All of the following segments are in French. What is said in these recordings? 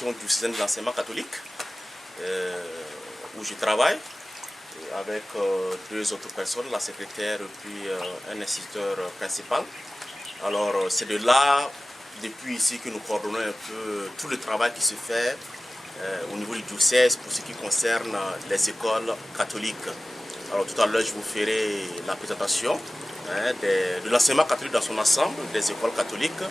direction du système de l'enseignement catholique, où je travaille, avec deux autres personnes, la secrétaire et puis un instituteur principal. Alors c'est de là, depuis ici, que nous coordonnons un peu tout le travail qui se fait au niveau du diocèse pour ce qui concerne les écoles catholiques. Alors tout à l'heure, je vous ferai la présentation de l'enseignement catholique dans son ensemble, des écoles catholiques,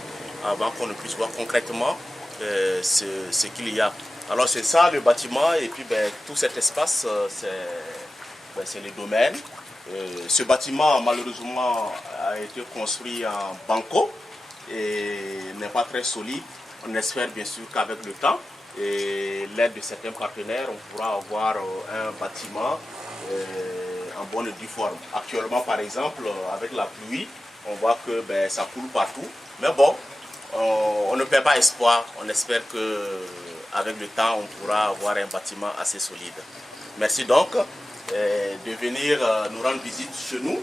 avant qu'on ne puisse voir concrètement ce qu'il y a. Alors c'est ça le bâtiment, et puis tout cet espace, c'est le domaine. Ce bâtiment, malheureusement, a été construit en banco et n'est pas très solide. On espère bien sûr qu'avec le temps et l'aide de certains partenaires, on pourra avoir un bâtiment en bonne et due forme. Actuellement, par exemple, avec la pluie, on voit que ça coule partout. Mais bon, on ne perd pas espoir. On espère qu'avec le temps, on pourra avoir un bâtiment assez solide. Merci donc de venir nous rendre visite chez nous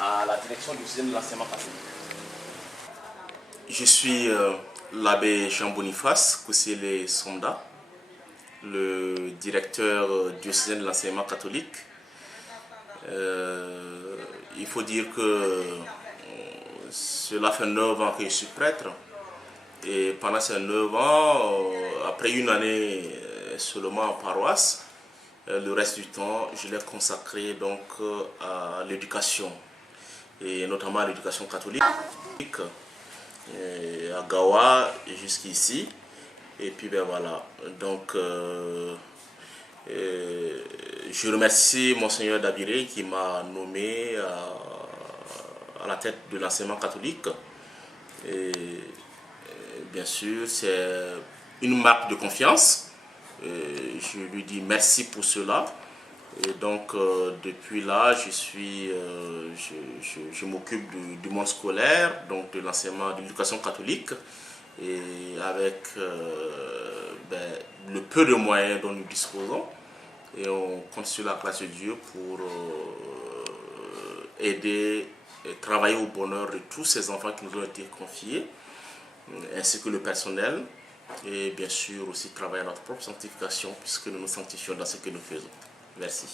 à la direction du système de l'enseignement catholique. Je suis l'abbé Jean-Boniface Koussile Sonda, le directeur du système de l'enseignement catholique. Il faut dire que cela fait 9 ans que je suis prêtre, et pendant ces 9 ans, après une année seulement en paroisse, le reste du temps, je l'ai consacré donc à l'éducation, et notamment à l'éducation catholique, à Gawa jusqu'ici. Et puis voilà, donc je remercie Monseigneur Dabiré qui m'a nommé à la tête de l'enseignement catholique. Et bien sûr, c'est une marque de confiance. Je lui dis merci pour cela. Et donc depuis là, je m'occupe du monde scolaire, donc de l'enseignement de l'éducation catholique, et avec le peu de moyens dont nous disposons, et on compte sur la grâce de Dieu pour aider et travailler au bonheur de tous ces enfants qui nous ont été confiés, ainsi que le personnel, et bien sûr aussi travailler à notre propre sanctification, puisque nous nous sanctifions dans ce que nous faisons. Merci.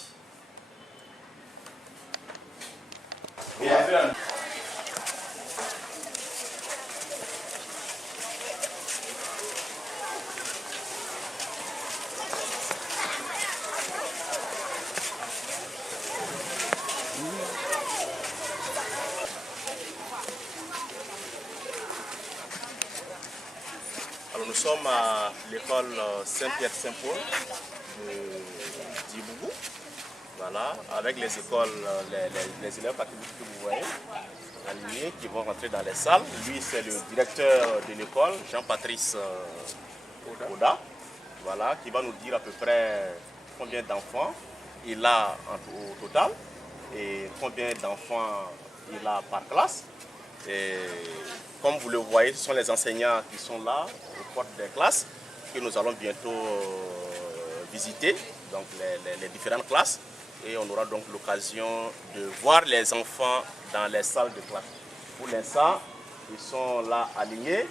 Alors nous sommes à l'école Saint-Pierre-Saint-Paul d'Ibougou, voilà, avec les écoles, les élèves catholiques que vous voyez, alignés, qui vont rentrer dans les salles. Lui, c'est le directeur de l'école, Jean-Patrice Oda, voilà, qui va nous dire à peu près combien d'enfants il a au total et combien d'enfants il a par classe. Et comme vous le voyez, ce sont les enseignants qui sont là aux portes des classes que nous allons bientôt visiter, donc les différentes classes, et on aura donc l'occasion de voir les enfants dans les salles de classe. Pour l'instant, ils sont là alignés,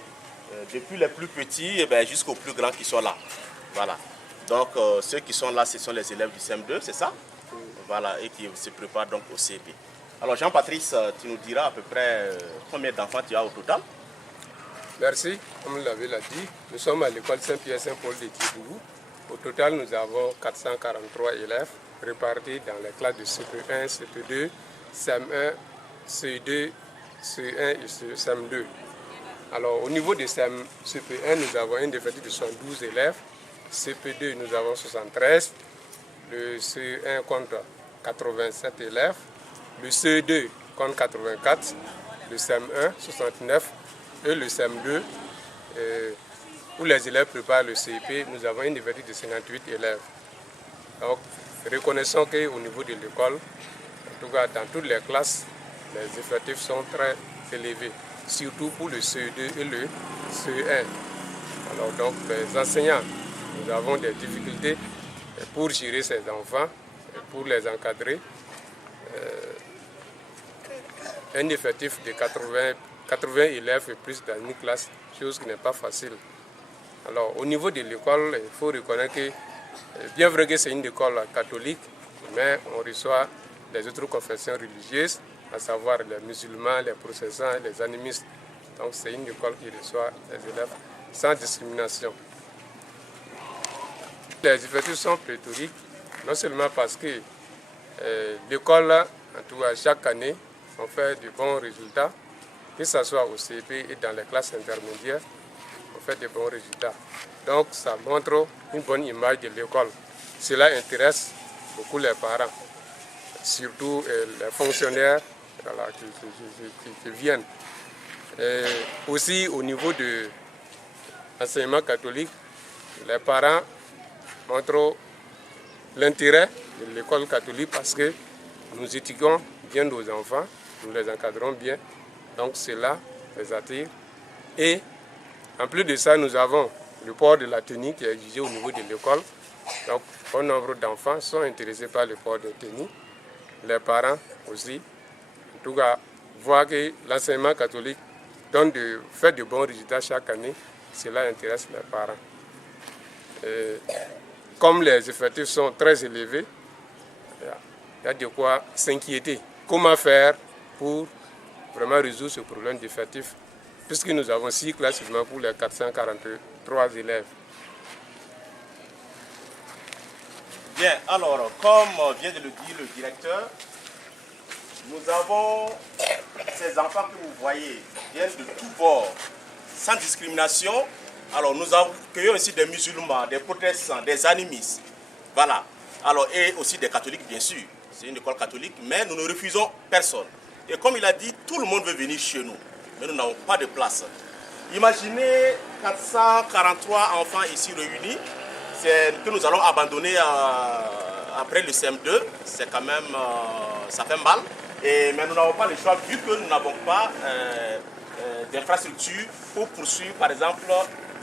depuis les plus petits jusqu'aux plus grands qui sont là. Voilà. Donc ceux qui sont là, ce sont les élèves du CM2, c'est ça? Voilà, et qui se préparent donc au CP. Alors Jean-Patrice, tu nous diras à peu près combien d'enfants tu as au total? Merci, comme vous l'avez dit, nous sommes à l'école Saint-Pierre-Saint-Paul de Tibougou. Au total, nous avons 443 élèves répartis dans les classes de CP1, CP2, CM1, CE2, CE1 et CM2. Alors au niveau de CP1, nous avons un effectif de 72 élèves, CP2 nous avons 73, le CE1 compte 87 élèves, le CE2 compte 84, le CM1 69 et le CM2 où les élèves préparent le CIP, nous avons un effectif de 58 élèves. Donc reconnaissons qu'au niveau de l'école, en tout cas dans toutes les classes, les effectifs sont très élevés, surtout pour le CE2 et le CE1. Alors donc les enseignants, nous avons des difficultés pour gérer ces enfants, pour les encadrer. Un effectif de 80 élèves et plus dans une classe, chose qui n'est pas facile. Alors, au niveau de l'école, il faut reconnaître que, bien vrai que c'est une école catholique, mais on reçoit les autres confessions religieuses, à savoir les musulmans, les protestants et les animistes. Donc, c'est une école qui reçoit les élèves sans discrimination. Les effectifs sont pléthoriques, non seulement parce que l'école, en tout cas chaque année, on fait de bons résultats, que ce soit au CP et dans les classes intermédiaires, on fait de bons résultats. Donc ça montre une bonne image de l'école. Cela intéresse beaucoup les parents, surtout les fonctionnaires voilà, qui viennent. Et aussi au niveau de l'enseignement catholique, les parents montrent l'intérêt de l'école catholique parce que nous éduquons bien nos enfants, nous les encadrons bien, donc cela les attire. Et en plus de ça, nous avons le port de la tenue qui est exigé au niveau de l'école. Donc, bon nombre d'enfants sont intéressés par le port de tenue. Les parents aussi. En tout cas, voir que l'enseignement catholique fait de bons résultats chaque année, cela intéresse les parents. Et comme les effectifs sont très élevés, il y a de quoi s'inquiéter. Comment faire pour vraiment résoudre ce problème d'effectifs, puisque nous avons 6 classes seulement pour les 443 élèves. Bien, alors, comme vient de le dire le directeur, nous avons ces enfants que vous voyez, viennent de tous bords, sans discrimination. Alors, nous accueillons aussi des musulmans, des protestants, des animistes, voilà. Alors, et aussi des catholiques, bien sûr. C'est une école catholique, mais nous ne refusons personne. Et comme il a dit, tout le monde veut venir chez nous, mais nous n'avons pas de place. Imaginez 443 enfants ici réunis, que nous allons abandonner après le CM2, c'est quand même, ça fait mal. Mais nous n'avons pas le choix vu que nous n'avons pas d'infrastructure pour poursuivre par exemple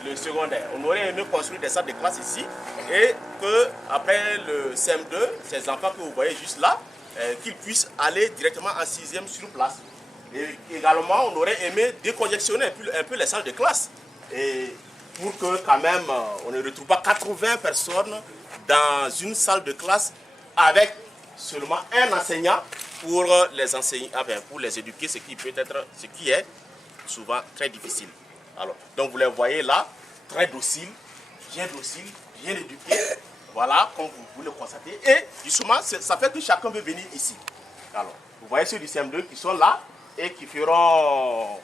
le secondaire. On aurait aimé construire des salles de classe ici et qu'après le CM2, ces enfants que vous voyez juste là, qu'ils puissent aller directement en 6e sur place. Et également, on aurait aimé décongestionner un peu les salles de classe et pour que quand même on ne retrouve pas 80 personnes dans une salle de classe avec seulement un enseignant pour les enseigner, pour les éduquer, ce qui est souvent très difficile. Alors, donc vous les voyez là, très dociles, bien éduqués, voilà, comme vous le constatez. Et justement, ça fait que chacun veut venir ici. Alors, vous voyez ceux du CM2 qui sont là et qui feront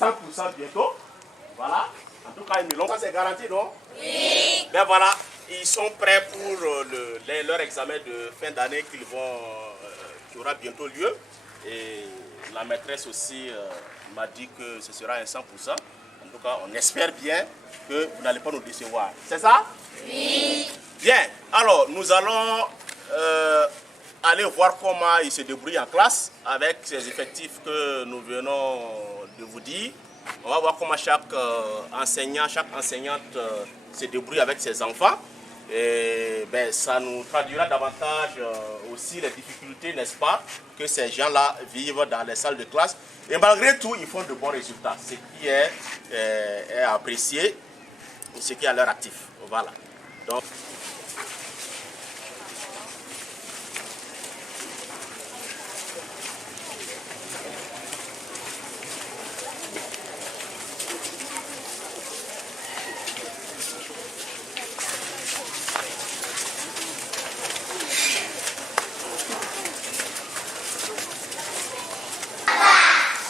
100% bientôt. Voilà. En tout cas, ça c'est garanti, non? Oui. Ben voilà, ils sont prêts pour leur examen de fin d'année qui aura bientôt lieu. Et la maîtresse aussi m'a dit que ce sera un 100%. En tout cas, on espère bien que vous n'allez pas nous décevoir. C'est ça? Oui. Bien, alors nous allons aller voir comment ils se débrouillent en classe avec ces effectifs que nous venons de vous dire. On va voir comment chaque enseignant, chaque enseignante se débrouille avec ses enfants. Et ben, ça nous traduira davantage aussi les difficultés, n'est-ce pas, que ces gens-là vivent dans les salles de classe. Et malgré tout, ils font de bons résultats, ce qui est apprécié, ce qui est à leur actif. Voilà. Donc,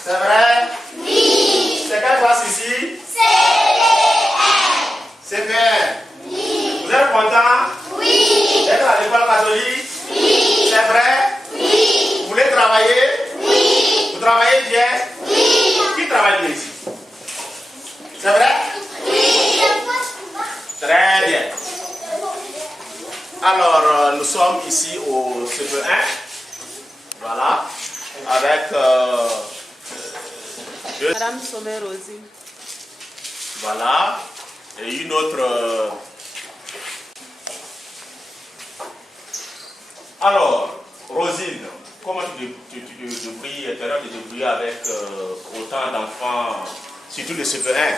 c'est vrai? Oui. C'est quelle classe ici? CP1. Oui. Vous êtes content? Oui. D'être à l'école catholique? Oui. C'est vrai? Oui. Vous voulez travailler? Oui. Vous travaillez bien? Oui. Qui travaille bien ici? C'est vrai? Oui. Très bien. Alors, nous sommes ici au CP1. Voilà. Avec... Madame Sommet Rosine. Voilà. Et une autre. Alors, Rosine, comment tu te débrouilles avec autant d'enfants, surtout le CP1?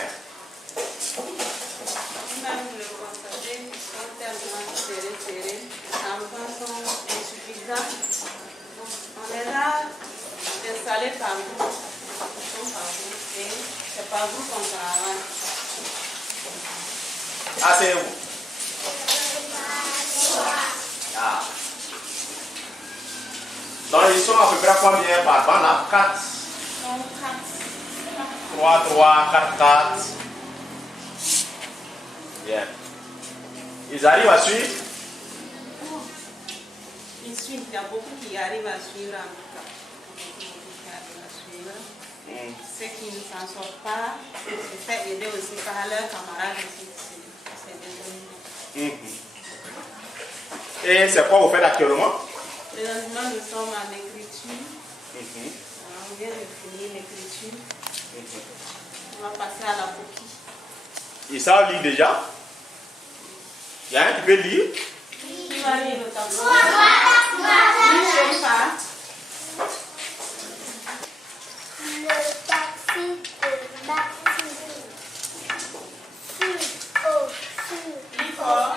installés par groupe. Et c'est par groupe qu'on travaille. Ah, c'est où? Ah. Donc ils sont à peu près combien par bande là? 4. 3, 3, 4, 4. Bien. Ils arrivent à suivre? Ils suivent, il y a beaucoup qui arrivent à suivre en tout cas. Beaucoup qui arrivent à suivre. Ceux qui ne s'en sortent pas, se faire aider aussi par leurs camarades aussi. C'est déterminant. Et c'est quoi vous faites actuellement? Présentement, nous sommes en écriture. On vient de finir l'écriture. On va passer à la copie. Ils savent lire déjà? Il y a un qui peut lire? Qui va lire le tableau? Une seule part. Le taxi de Maxime. Lis fort.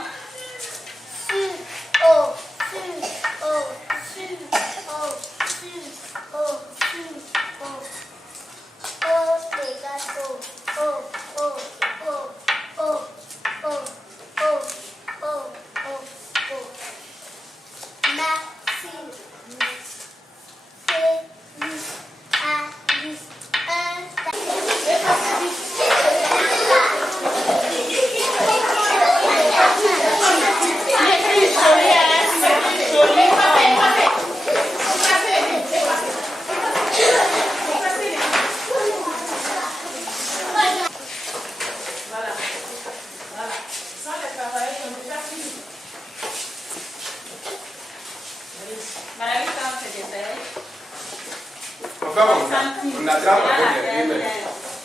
On attrape avec les deux mains.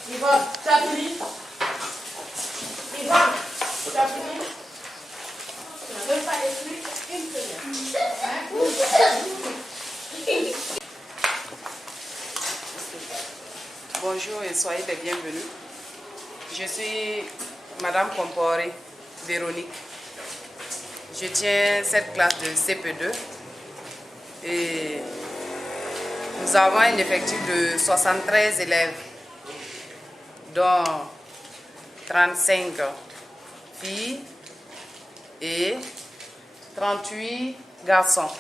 Yvonne, tu as fini? Yvonne, tu as fini? Tu ne veux pas écrire une seule. Bonjour et soyez les bienvenus. Je suis Madame Comporé Véronique. Je tiens cette classe de CP2 et nous avons un effectif de 73 élèves, dont 35 filles et 38 garçons.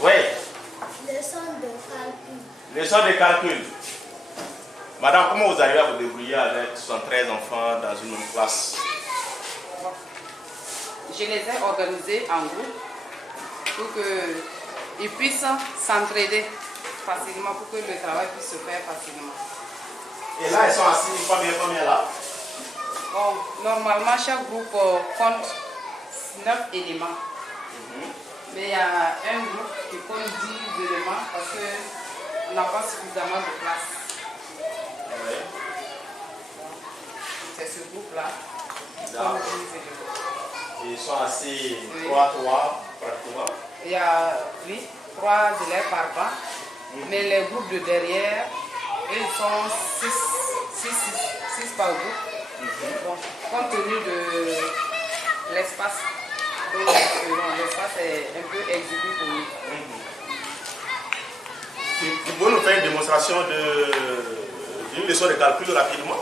Oui. Leçon de calcul. Leçon de calcul. Madame, comment vous arrivez à vous débrouiller avec 73 enfants dans une même classe? Je les ai organisés en groupe pour qu'ils puissent s'entraider facilement, pour que le travail puisse se faire facilement. Et là, ils sont assis combien là? Bon, normalement, chaque groupe compte 9 éléments. Mais il y a un groupe qui compte 10 éléments parce qu'on n'a pas suffisamment de place. Oui. C'est ce groupe-là qui D'accord. compte 10 éléments. Ils sont assis Oui. 3 pratiquement. Il y a, oui, 3 élèves par banc, mais les groupes de derrière, ils sont 6 par groupe. Bon, compte tenu de l'espace, l'espace est un peu exigu pour nous. Vous pouvez nous faire une démonstration d'une leçon de calcul rapidement?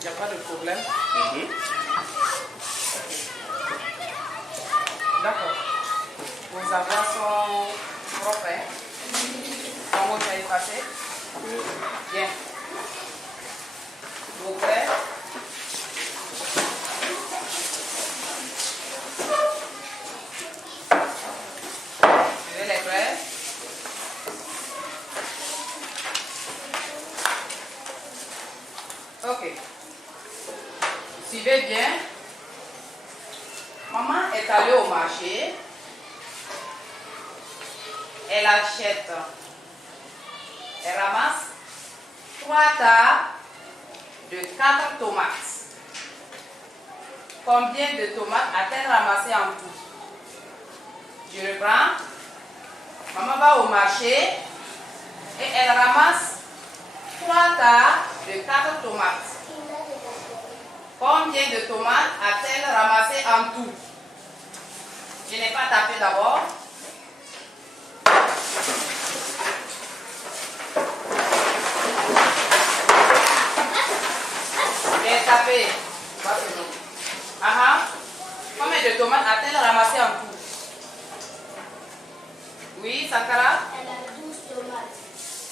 Il n'y a pas de problème. D'accord. Vos avoirs sont propres. Comment vous avez passé? Bien. Vos frères? Je vais les frères. Ok. Suivez bien. Maman est allée au marché. Elle achète. Elle ramasse 3 tas de 4 tomates. Combien de tomates a-t-elle ramassé en tout? Je reprends. Maman va au marché et elle ramasse 3 tas de 4 tomates. Combien de tomates a-t-elle ramassé en tout? Je n'ai pas tapé d'abord. J'ai tapé. Combien de tomates a-t-elle ramassé en tout? Oui, Sankara? Elle a 12 tomates.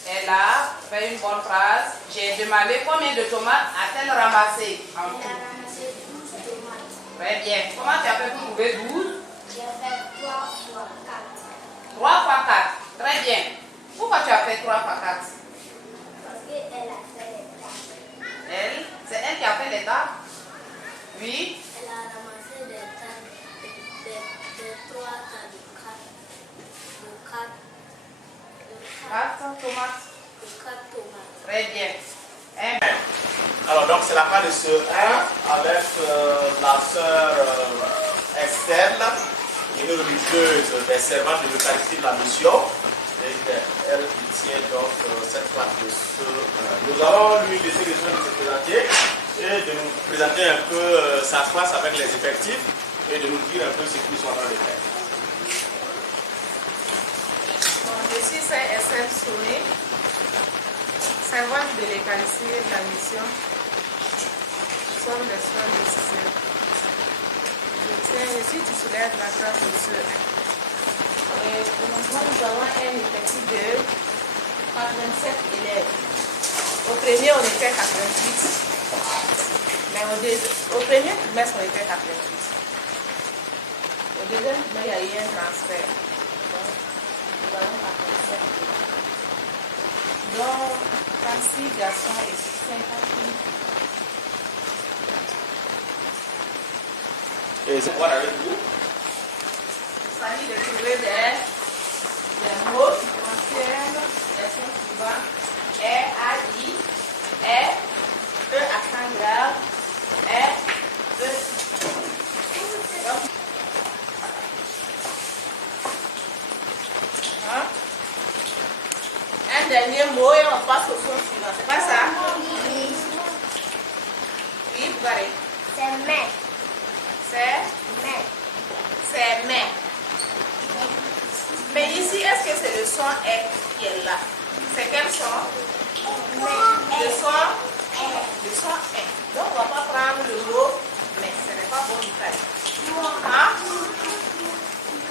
Elle a fait une bonne phrase. J'ai demandé combien de tomates a-t-elle ramassé en tout? Elle a ramassé 12 tomates. Très bien. Comment tu as fait pour trouver 12? J'ai fait 3 fois 4. 3 fois 4. Très bien. Pourquoi tu as fait 3 fois 4? Parce qu'elle a fait les tas. Elle? C'est elle qui a fait les tas? Oui. Elle a ramassé des tas de 3 tas de 4 tomates. 4 tomates. Très bien. Alors donc c'est la fin de ce 1 avec la sœur Estelle, qui est une religieuse des servantes de l'Eucharistie de la mission. Et elle qui tient donc cette classe de ce 1. Nous allons lui laisser le soin de se présenter et de nous présenter un peu sa classe avec les effectifs et de nous dire un peu ce qu'ils sont en train de faire. Je suis Sœur Estelle Souné, servante de l'Eucharistie et de la mission. Nous sommes des soeurs de Cicéron. Je suis titulaire de la classe de ceux. Et pour le moment, nous avons un effectif de 87 élèves. Au premier, on était 88. Mais au premier trimestre, on était 88. Au deuxième trimestre, il y a eu un transfert. Donc, nous avons 87 élèves. Donc, 36 garçons et 50 filles. Et c'est quoi avec vous? Il s'agit de trouver des mots qui contiennent les sons suivants: R, A, I, R, E accent grave, R, E. Un dernier mot et on passe au son suivant. C'est pas ça? Oui. Oui, vous verrez. C'est mais. C'est Mais. c'est mais. Mais ici, est-ce que c'est le son est qui est là? C'est quel son? Le son est. Donc, on ne va pas prendre le mot mais. Ce n'est pas bon du tout. Hein?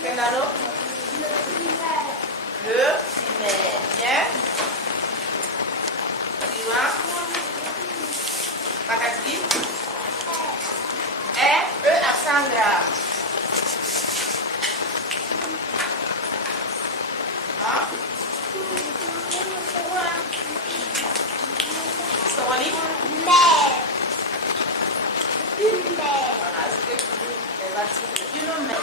Quel autre? Le primaire. Bien. Suivant. Pakati. E, accent grave. Hein? Sorry. Mais. Voilà, c'est une mais.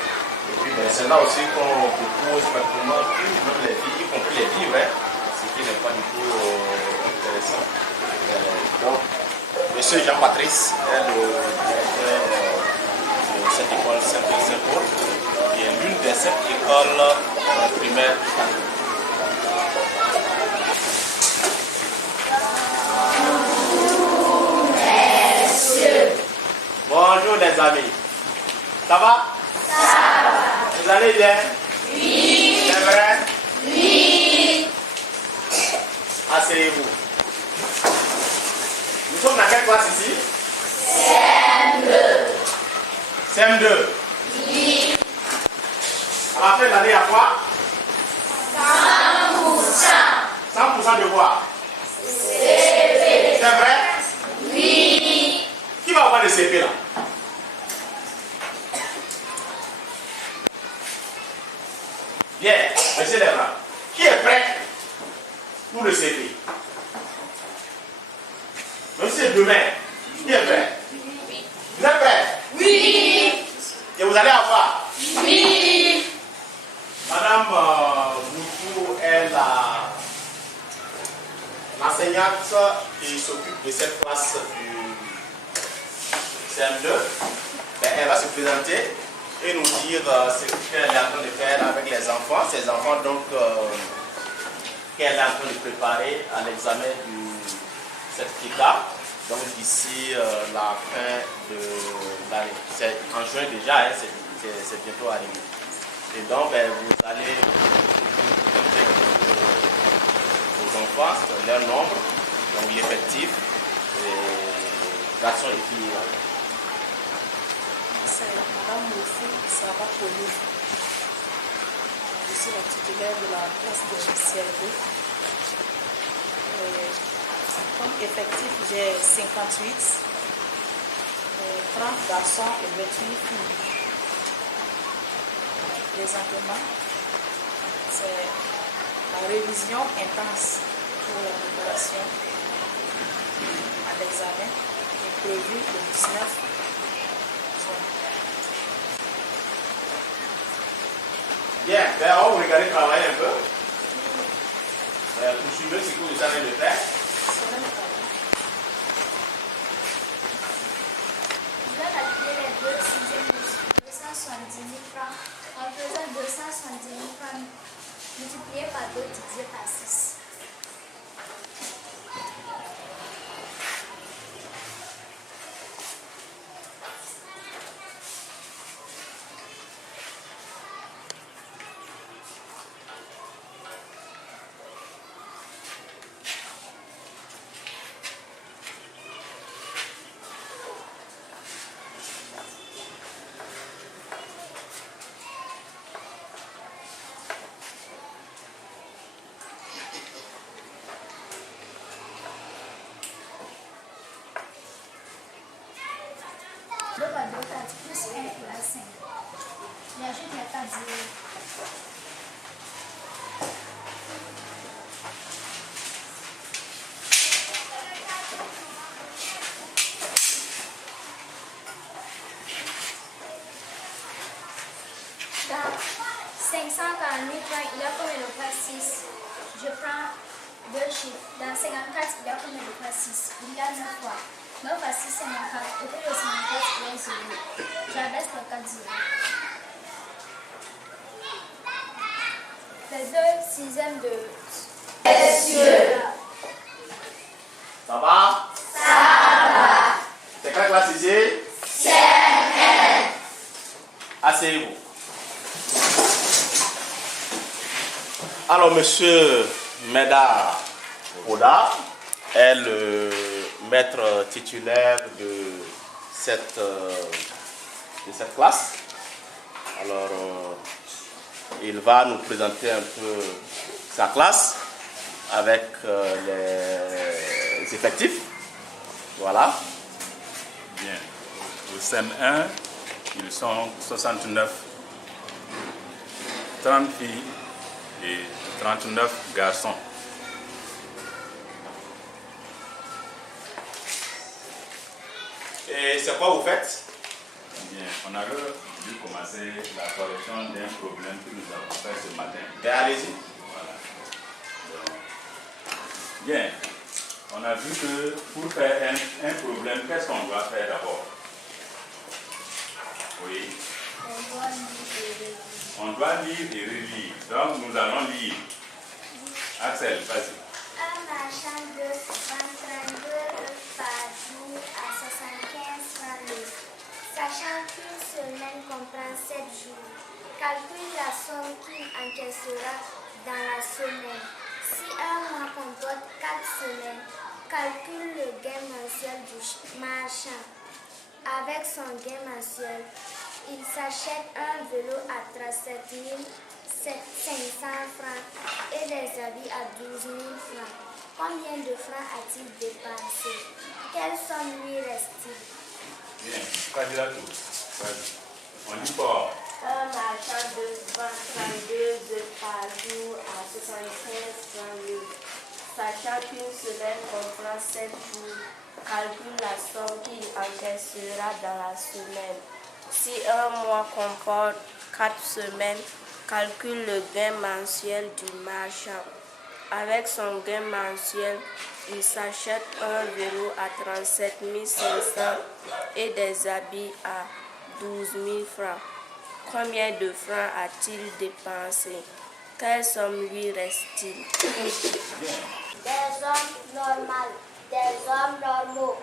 Et puis c'est là aussi qu'on propose pratiquement tout, même les filles, y compris les livres, hein, ce qui n'est pas du tout intéressant. Donc, monsieur Jean-Patrice est le directeur de cette école Saint-Paul, qui est l'une des 7 écoles primaires du Cameroun. Bonjour les amis. Ça va? Vous allez bien? Oui. C'est vrai? Oui. Asseyez-vous. Nous sommes dans quelle classe ici? CM2. CM2? Oui. À la fin de l'année, il y a quoi? 100%. 100% de quoi? CP. C'est vrai? Oui. Qui va avoir le CP là? Bien, monsieur Leblanc. Qui est prêt pour le CP? Monsieur demain, qui est prêt? Oui. Vous êtes prêt? Oui. Et vous allez avoir? Oui. Madame Moutou est l'enseignante qui s'occupe de cette classe du CM2. Ben, elle va se présenter et nous dire ce qu'elle est en train de faire avec les enfants. Ces enfants donc qu'elle est en train de préparer à l'examen du certificat. Donc d'ici la fin de l'année. C'est en juin déjà, hein, c'est bientôt arrivé. Et donc, ben, vous allez compter vos enfants, leur nombre, donc l'effectif, garçons et filles. C'est Madame Mofi Sarah Pauline. Je suis la titulaire de la classe de CLB. Comme effectif, j'ai 58, 30 garçons et 28 filles. Présentement, c'est la révision intense pour la préparation à l'examen est prévue le 19 juin. Bien, ben, on va regarder travailler un peu. Pour suivre ce que vous avez de faire. Je vais calculer les deux sixièmes 270 000 francs en faisant 270 000 francs multiplié par 2 divisé par 6. Plus 1 égale 5. J'ajoute les 4 zéros. Dans 540 000 francs, il y a combien de fois 6? Je prends deux chiffres. Dans 54, il y a combien de fois 6? Il y a 9 fois. 9 fois 6, 54. Au plus de 54, il y a 0. J'abaisse les 4 0. Les 2 sixièmes de... Ça va? Ça va. C'est quelle classe ici? CM1. Asseyez-vous. Alors, monsieur Meda Oda est le maître titulaire de cette classe. Alors, il va nous présenter un peu sa classe avec les effectifs. Voilà. Bien. Au CM1, ils sont 69, 30 filles et 39 garçons. Et c'est quoi vous faites? Bien, on a dû commencer la correction d'un problème que nous avons fait ce matin. Ben, allez-y. Voilà. Donc, bien, on a vu que pour faire un problème, qu'est-ce qu'on doit faire d'abord? Oui. On doit lire et relire. Donc, nous allons lire. Axel, vas-y. Un marchand de vend 32 œufs par jour à 75 francs l'œuf. Sachant qu'une semaine comprend 7 jours, calcule la somme qu'il encaissera dans la semaine. Si un mois comporte 4 semaines, calcule le gain mensuel du marchand. Avec son gain mensuel, il s'achète un vélo à 37 500 francs et des habits à 12 000 francs. Combien de francs a-t-il dépensé? Quelle somme lui reste-t-il? Bien, candidature. Vas-y. On dit fort. Un marchand de vend 32 œufs par jour à 75 francs l'œuf. Sachant qu'une semaine comprend 7 jours, calcule la somme qu'il encaissera dans la semaine. Si un mois comporte 4 semaines, calcule le gain mensuel du marchand. Avec son gain mensuel, il s'achète un vélo à 37 500 et des habits à 12 000 francs. Combien de francs a-t-il dépensé? Quelle somme lui reste-t-il? Des hommes normaux, des hommes normaux.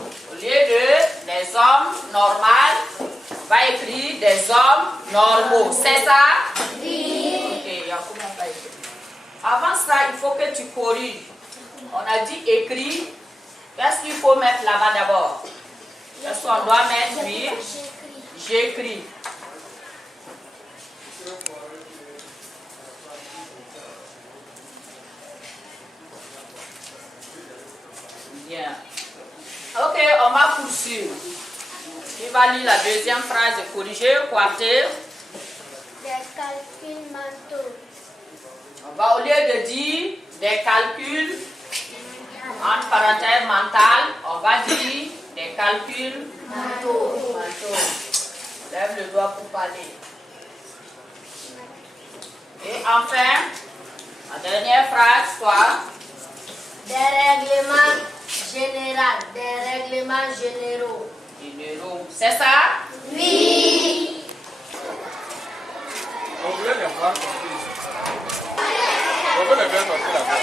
Au lieu de des hommes normaux, va écrire des hommes normaux. C'est ça? Oui. Ok, Yacoub, on va écrire. Avant ça, il faut que tu corriges. On a dit écrit. Qu'est-ce qu'il faut mettre là-bas d'abord? Qu'est-ce qu'on doit mettre? Oui. J'écris. Bien. Ok, on va poursuivre. Il va lire la deuxième phrase et corriger. Quartier. Des calculs mentaux. On va, au lieu de dire des calculs, entre parenthèses mental, on va dire des calculs mentaux. Lève le doigt pour parler. Et enfin, la dernière phrase, quoi? Des règlements généraux. Des règlements généraux. C'est ça? Oui. On voulait les voir compris. On veut les faire compris là-bas.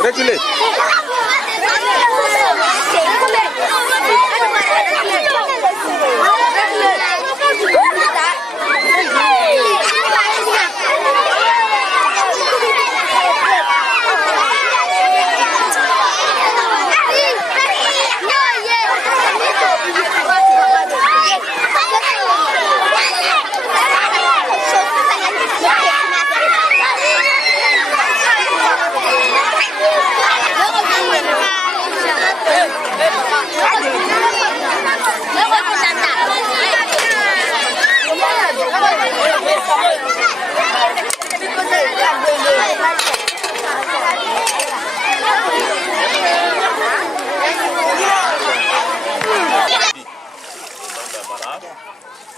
Reculez.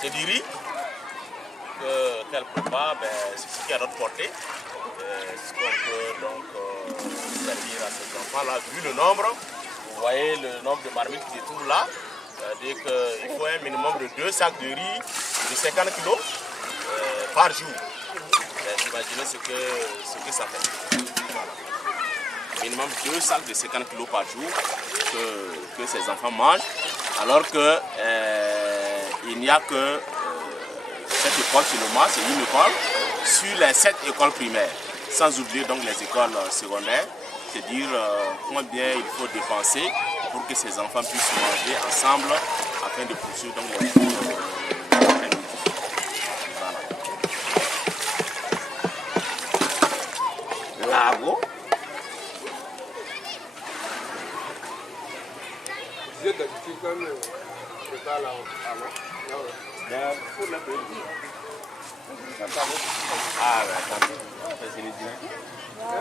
C'est du riz qu'elle prépare, c'est ce qui est à notre portée. Ce qu'on peut donc servir à ces enfants-là, vu le nombre. Vous voyez le nombre de marmites qui se trouvent là. C'est-à-dire qu'il faut un minimum de 2 sacs de riz de 50 kg par jour. Imaginez ce que ça fait. Voilà. Minimum 2 sacs de 50 kg par jour que ces enfants mangent. Alors que il n'y a que cette école seulement, c'est une école, sur les 7 écoles primaires, sans oublier donc les écoles secondaires, c'est-à-dire combien il faut dépenser pour que ces enfants puissent manger ensemble afin de poursuivre donc les cours. Voilà. Lago. J'ai d'habitude quand même, je parle à moi. Ah, mais attendez, c'est les dîners.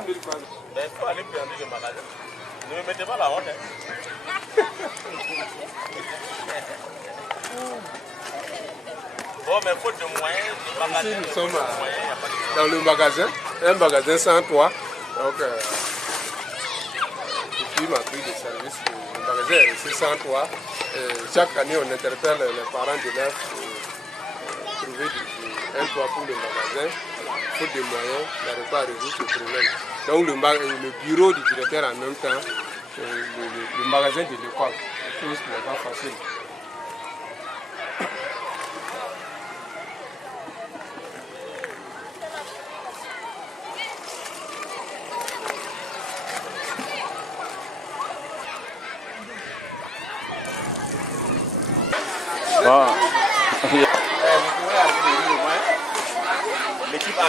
Il faut aller prendre le magasin. Ne me mettez pas la honte. Bon, mais faute de moyens, ici, nous sommes dans le magasin, un magasin sans toit. Donc, depuis ma prise de service, le magasin est resté sans toit. Chaque année, on interpelle les parents d'élèves pour trouver un toit pour le magasin. Faute de moyens, on n'arrive pas à résoudre ce problème. Donc, le bureau du directeur en même temps, le magasin de l'école, quelque chose qui n'est pas facile.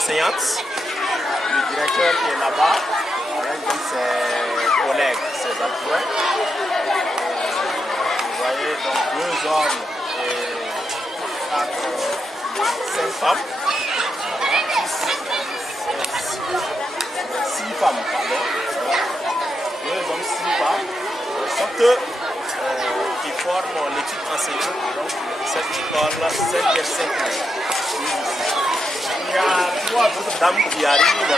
enseignante, le directeur qui est là-bas, avec ses collègues, ses adjoints. Vous voyez donc 2 hommes et 5 femmes. 6 femmes, pardon. 2 hommes, 6 femmes. Sont eux qui forment l'équipe enseignante donc cette école Saint-Pierre-Saint-Claude. Il y a 3 autres dames qui arrivent.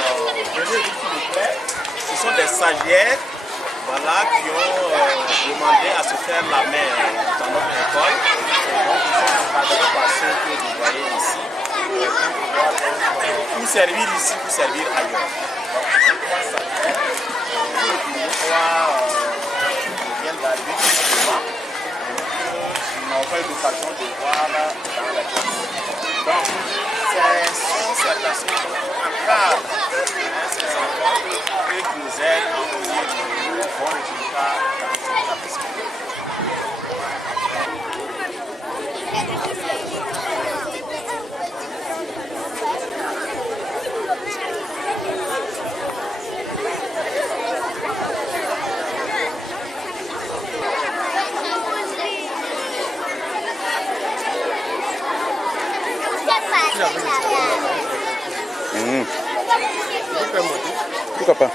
Venez s'il vous plaît. Ce sont des stagiaires, voilà, qui ont demandé à se faire la main dans notre école. Donc ils sont encadrés par ceux que vous voyez ici. Pour servir ici, pour servir ailleurs. Donc ces 3 stagiaires, les 3 viennent d'arriver tout simplement. Ils n'ont pas eu l'occasion de voir dans la classe. Donc, ce sont ces personnes qui encadrent ces enfants et qui nous aident à obtenir de bons résultats dans cet établissement. Pourquoi pas?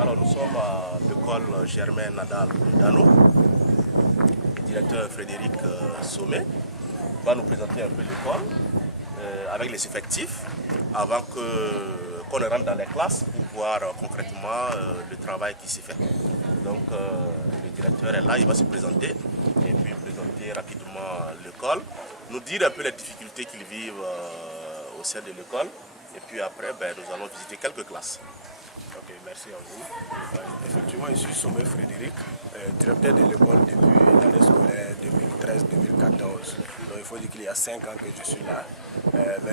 Alors nous sommes à l'école Germain Nadal Dano. Le directeur Frédéric Sommet va nous présenter un peu l'école avec les effectifs avant qu'on ne rentre dans les classes pour voir concrètement le travail qui s'y fait. Donc le directeur est là, il va se présenter et puis présenter rapidement l'école, nous dire un peu les difficultés qu'ils vivent au sein de l'école et puis après nous allons visiter quelques classes. Ok, merci à vous. Effectivement, je suis Sommet Frédéric, directeur de l'école depuis l'année scolaire 2013-2014. Donc il faut dire qu'il y a 5 ans que je suis là.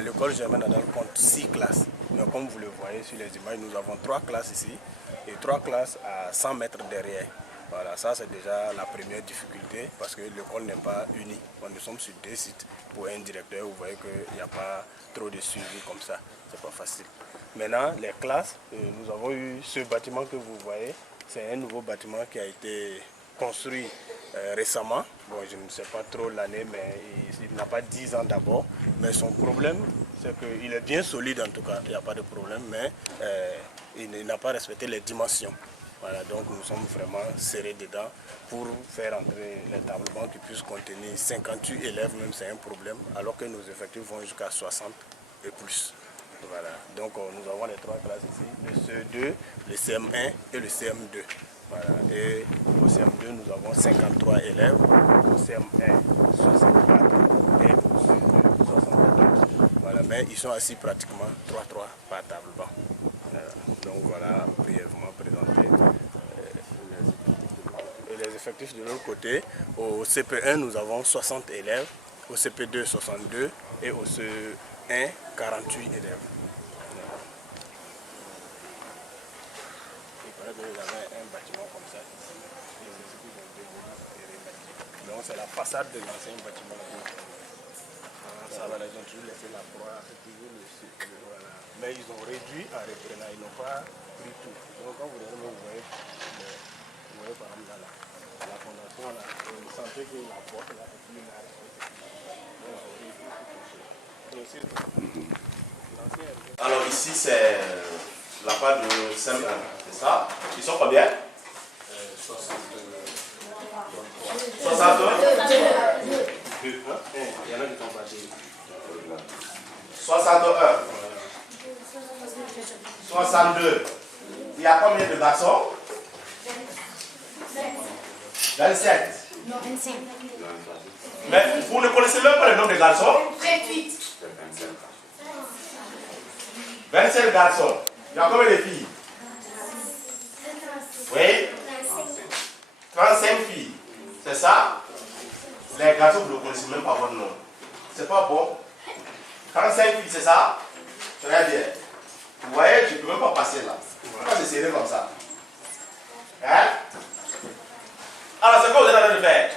L'école Germain Nadal compte 6 classes. Donc, comme vous le voyez sur les images, nous avons 3 classes ici et 3 classes à 100 mètres derrière. Voilà, ça c'est déjà la première difficulté parce que l'école n'est pas unie. Nous sommes sur 2 sites pour un directeur. Vous voyez qu'il n'y a pas trop de suivi comme ça. C'est pas facile. Maintenant, les classes, nous avons eu ce bâtiment que vous voyez. C'est un nouveau bâtiment qui a été construit récemment. Bon, je ne sais pas trop l'année, mais il n'a pas 10 ans d'abord. Mais son problème, c'est qu'il est bien solide en tout cas. Il n'y a pas de problème, mais il n'a pas respecté les dimensions. Voilà, donc nous sommes vraiment serrés dedans pour faire entrer les tableaux qui puissent contenir 58 élèves, même c'est un problème, alors que nos effectifs vont jusqu'à 60 et plus. Voilà, donc nous avons les 3 classes ici, le CE2, le CM1 et le CM2. Voilà, et au CM2 nous avons 53 élèves, au CM1 64 et au CE2 74. Voilà, mais ils sont assis pratiquement 3-3 par table banc. Donc voilà, brièvement présenté les effectifs de l'autre côté. Au CP1, nous avons 60 élèves, au CP2, 62 et au CE1, 48 élèves. Il paraît que vous avez un bâtiment comme ça. Donc c'est la façade de l'ancien bâtiment. Ça va, ils ont toujours laissé la proie, voilà. Mais ils ont réduit en reprenant, ils n'ont pas pris tout. Donc quand vous voyez par exemple là, la fondation là, vous sentez que la porte là est plus large. Alors ici c'est la part de CM1, c'est ça? Ils sont combien? 62. Il y en a qui sont partis. 61. 62. Il y a combien de garçons? 27. Non, 25. Mais vous ne connaissez même pas le nom des garçons? 28. 27 garçons. Il y a combien de filles? Oui? 35 filles. C'est ça? Les garçons, vous ne connaissez même pas votre nom. C'est pas bon. 35 filles, c'est ça? Très bien. Vous voyez, je ne peux même pas passer là. Pourquoi c'est serré comme ça? Hein? Alors, c'est quoi vous êtes en train de faire?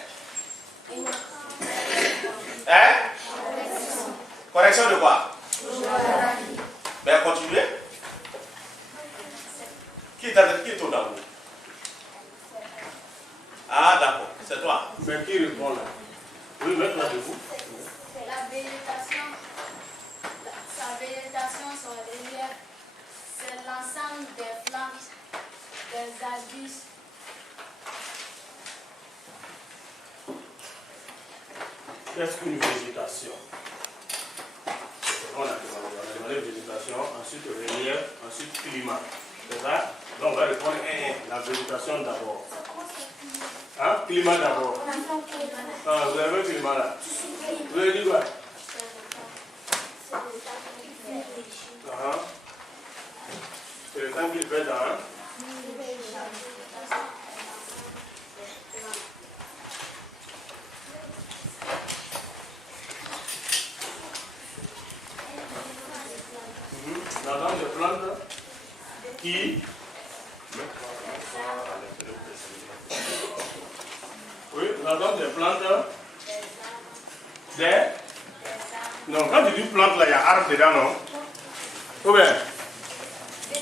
Hein? Correction de quoi? Ben, continuez. Qui est au d'abord? Ah, d'accord, c'est toi. Mais qui répond là? Oui, maintenant de vous. La végétation, sa végétation, son relief, c'est l'ensemble des plantes, des arbustes. Qu'est-ce qu'une végétation? On a demandé végétation, ensuite relief, ensuite climat. C'est ça? Donc on va répondre 1. La végétation d'abord. Hein? Climat d'abord. Ah, vous avez un climat là. Vous avez dit quoi? C'est le temps qu'il fait dans. L'ensemble des plantes qui. Oui, l'ensemble des plantes des. Non, quand tu dis plante là, il y a arbre dedans, non? Ou bien?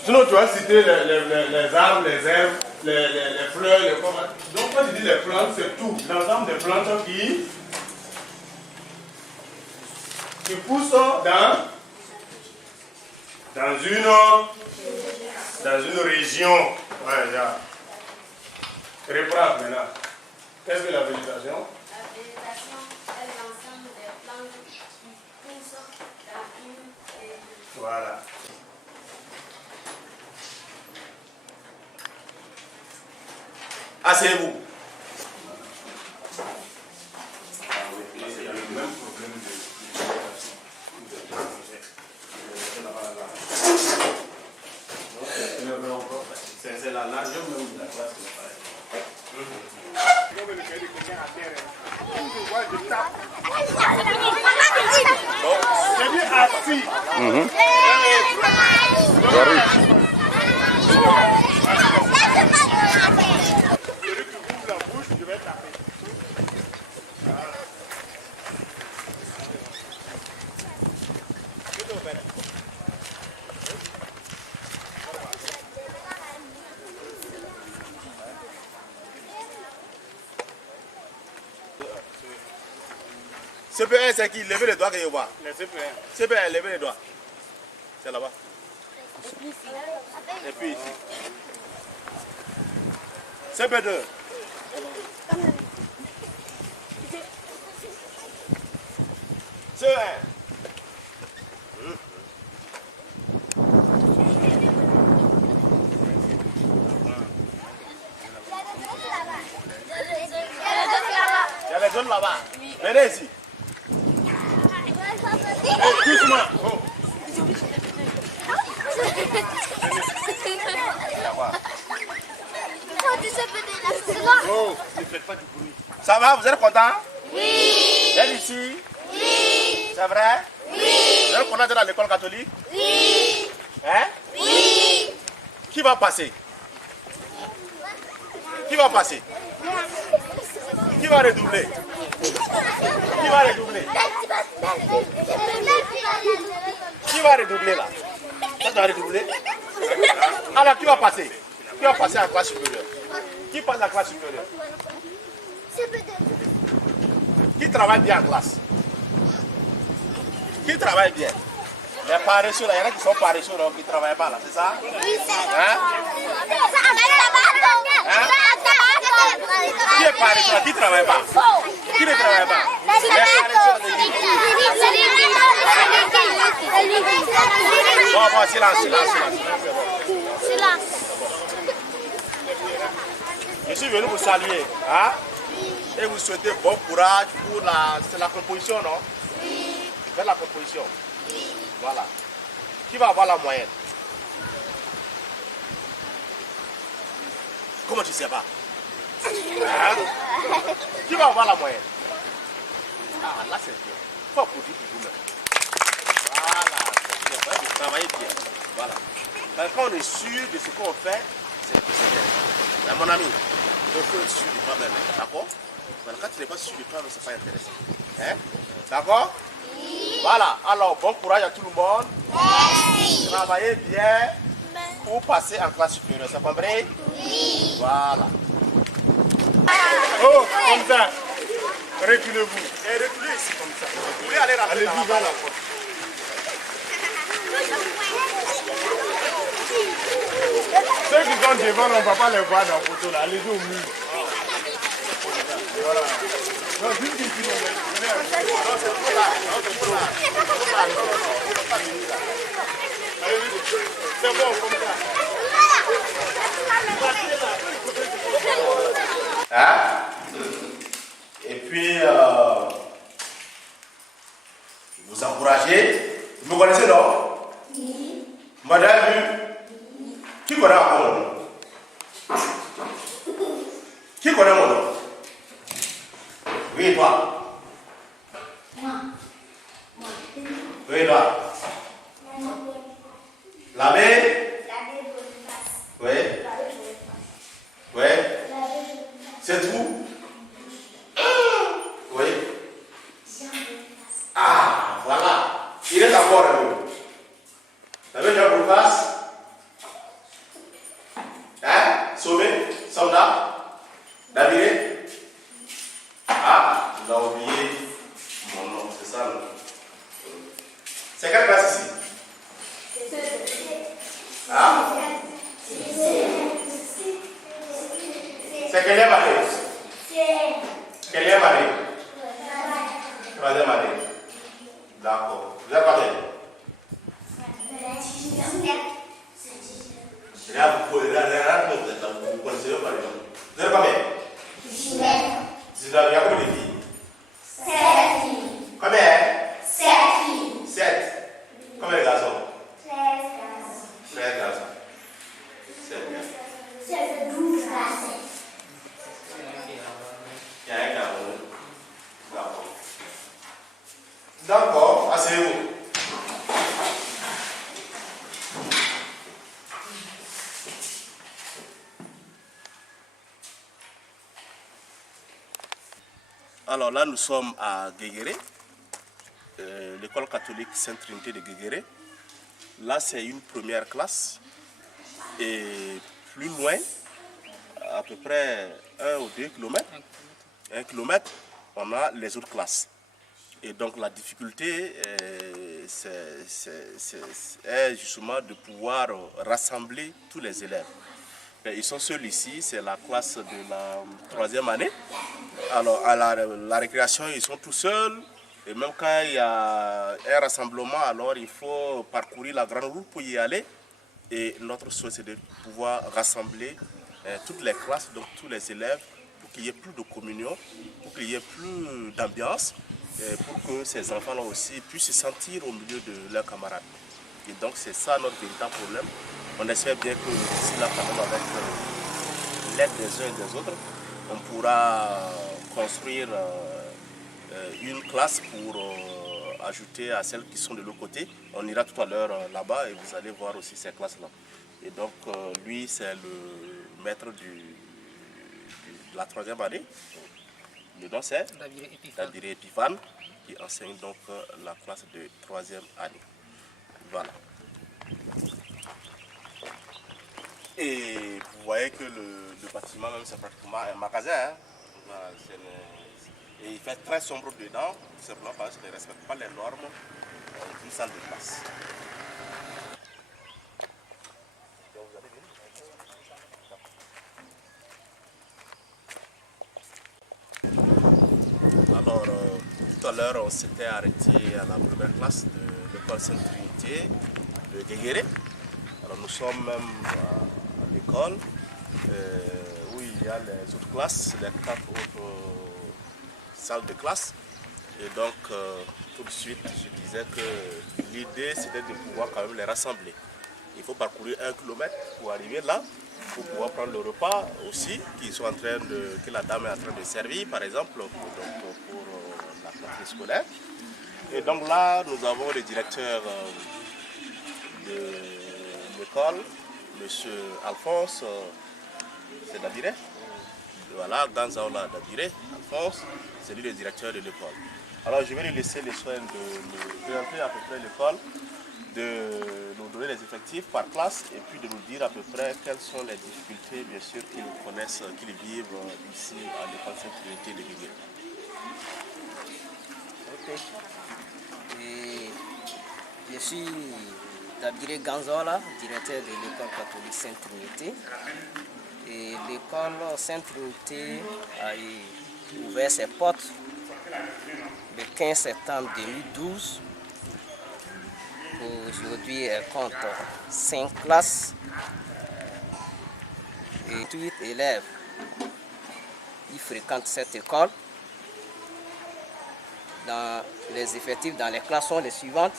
Sinon, tu vas citer les arbres, les herbes, les fleurs, les pommes. Donc, quand tu dis les plantes, c'est tout. L'ensemble des plantes qui poussent dans une région. Ouais, déjà. Reprends maintenant. Qu'est-ce que la végétation? La végétation est l'ensemble des plantes qui poussent dans une région. Voilà. Asseyez-vous. Il y a le même problème de. C'est la largeur même de la classe qui est pareille. J'ai dit assis. CP1, c'est qui? Levez les doigts que je vois. Les CP1. CP1, levez les doigts. C'est là-bas. Et puis ici. CP2. CE1. Il y a les jeunes là-bas. Venez ici. Doucement. Oh. Oh, ne faites pas du bruit. Ça va, vous êtes content? Oui. Viens ici. Oui. C'est vrai? Oui. Vous êtes content d'être à l'école catholique? Oui. Hein? Oui. Qui va passer? Qui va passer? Qui va redoubler? Qui va redoubler? Qui va redoubler là? Ça doit redoubler. Alors qui va passer? Qui va passer en classe supérieure? Qui passe en classe supérieure? Qui travaille bien en classe? Qui travaille bien? Les paresseux là, il y en a qui sont paresseux donc qui ne travaillent pas là, c'est ça? Oui, c'est ça. Hein? Qui est paresseux là? Qui ne travaille pas? Qui ne travaille pas? Les paresseux bon, silence. Je suis venu vous saluer, hein? Et vous souhaiter bon courage pour la composition, non? Oui. Faites la composition. Oui. Voilà. Qui va avoir la moyenne? Comment tu sais pas? Hein? Qui va avoir la moyenne? Ah, là c'est bien. Il faut applaudir pour vous-même. Voilà, c'est bien. Vous travaillez bien. Voilà. Quand on est sûr de ce qu'on fait, c'est bien. Mais mon ami, il faut être sûr de toi-même. D'accord? Quand tu n'es pas sûr de toi-même, c'est pas intéressant. Hein? D'accord? Oui. Voilà. Alors, bon courage à tout le monde. Merci. Travaillez bien pour passer en classe supérieure. C'est compris? Oui. Voilà. Oh, comme ça. Reculez-vous. Et reculez ici comme ça. Vous voulez aller rentrer dans la porte. Ceux qui sont devant, on ne va pas les voir dans la photo là. Allez-y au mur. Voilà. Non, juste ici, non, c'est trop là. C'est bon, comme ça. Hein? Et puis, vous encouragez. Vous me connaissez, non? Oui. Madame, qui connaît encore mon nom? Qui connaît mon nom? Oui, toi. Moi. Oui, toi. L'abbé? Oui. Oui. C'est tout? Oui. Ah, voilà. Il est encore un peu. L'abbé Jean Boniface? Hein? Sauvé? Soldat? Daviré? Ah, il a oublié mon nom, c'est ça non? C'est quelle classe ici? Ah? C'est quelle année? Quelle année? Troisième année. D'accord. Vous êtes combien? Là, vous connaissez pas les gens. Vous êtes combien? 19. Il y a combien de filles? 7 filles. Combien? 7 filles. 7. Combien de garçons? 13 garçons. 13 garçons. C'est bien. C'est 12 garçons. Il y a un garçon. D'accord. D'accord, asseyez-vous. Alors là, nous sommes à Guéguéré, l'école catholique Sainte-Trinité de Guéguéré. Là, c'est une première classe. Et plus loin, à peu près 1 ou 2 kilomètres, 1 kilomètre, on a les autres classes. Et donc la difficulté est justement de pouvoir rassembler tous les élèves. Ils sont seuls ici, c'est la classe de la 3e année. Alors à la récréation, ils sont tout seuls. Et même quand il y a un rassemblement, alors il faut parcourir la grande route pour y aller. Et notre souhait, c'est de pouvoir rassembler toutes les classes, donc tous les élèves, pour qu'il y ait plus de communion, pour qu'il y ait plus d'ambiance, pour que ces enfants-là aussi puissent se sentir au milieu de leurs camarades. Et donc c'est ça notre véritable problème. On espère bien que d'ici là, quand même, avec l'aide des uns et des autres, on pourra construire une classe pour ajouter à celles qui sont de l'autre côté. On ira tout à l'heure là-bas et vous allez voir aussi ces classes-là. Et donc lui, c'est le maître de la 3e année. Le nom c'est Dabiré Epifane, qui enseigne donc la classe de 3e année. Voilà. Et vous voyez que le bâtiment même c'est pratiquement un magasin. Hein. Voilà, et il fait très sombre dedans, tout simplement parce qu'il ne respecte pas les normes d'une salle de classe. Alors, tout à l'heure, on s'était arrêté à la première classe de l'école Sainte-Trinité de Guéguéré. Alors, nous sommes même à l'école où il y a les autres classes, les 4 autres salles de classe. Et donc, tout de suite, je disais que l'idée, c'était de pouvoir quand même les rassembler. Il faut parcourir 1 kilomètre pour arriver là, pour pouvoir prendre le repas aussi, que la dame est en train de servir, par exemple, pour la cantine scolaire. Et donc là, nous avons le directeur de l'école, M. Alphonse, c'est Dabiré. Voilà, Ganzaola Dabiré, Alphonse, c'est lui le directeur de l'école. Alors je vais lui laisser les soins de nous présenter à peu près l'école, de nous donner les effectifs par classe et puis de nous dire à peu près quelles sont les difficultés, bien sûr, qu'ils connaissent, qu'ils vivent ici à l'école Sainte-Trinité de Guéguéré. Ok. Et je suis Dabiré Ganzaola, directeur de l'école catholique Sainte-Trinité. Et l'école Sainte-Trinité a ouvert ses portes le 15 septembre 2012. Aujourd'hui, elle compte 5 classes et 8 élèves qui fréquentent cette école. Dans les effectifs dans les classes sont les suivantes.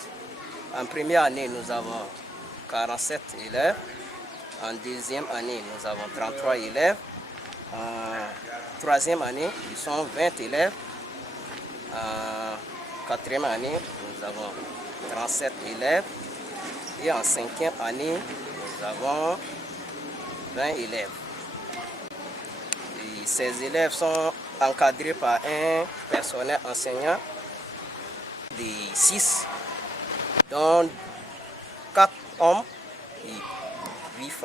En première année, nous avons 47 élèves. En deuxième année, nous avons 33 élèves. En troisième année, ils sont 20 élèves. En quatrième année, nous avons 37 élèves. Et en cinquième année, nous avons 20 élèves. Et ces élèves sont encadrés par un personnel enseignant de 6, dont 4 hommes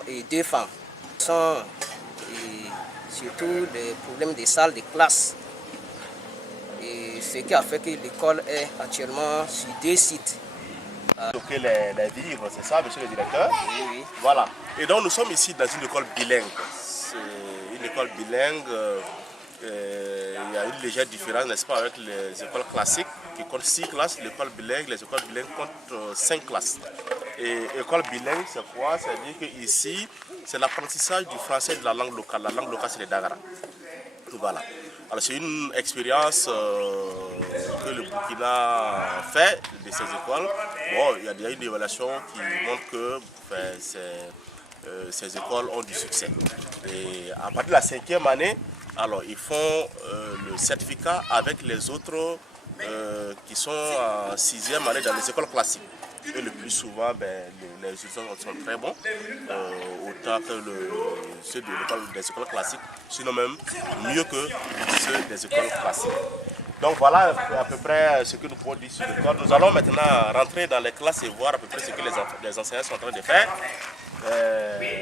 et 2 femmes. Ce sont surtout des problèmes de salles de classe. Et ce qui a fait que l'école est actuellement sur 2 sites. Donc les vivres, c'est ça, monsieur le directeur? Oui, oui. Voilà. Et donc nous sommes ici dans une école bilingue. C'est une école bilingue. Il y a une légère différence, n'est-ce pas, avec les écoles classiques qui comptent 6 classes. L'école bilingue, les écoles bilingues comptent 5 classes. Et école bilingue, c'est quoi? C'est-à-dire qu'ici, c'est l'apprentissage du français et de la langue locale. La langue locale, c'est le Dagara. Voilà. Alors c'est une expérience que le Burkina fait de ces écoles. Bon, il y a déjà une évaluation qui montre que ces écoles ont du succès. Et à partir de la 5e année, alors ils font le certificat avec les autres qui sont en 6e année dans les écoles classiques. Et le plus souvent, les résultats sont très bons, autant que ceux des écoles classiques, sinon même mieux que ceux des écoles classiques. Donc voilà à peu près ce que nous pouvons dire sur l'école. Nous allons maintenant rentrer dans les classes et voir à peu près ce que les enseignants sont en train de faire.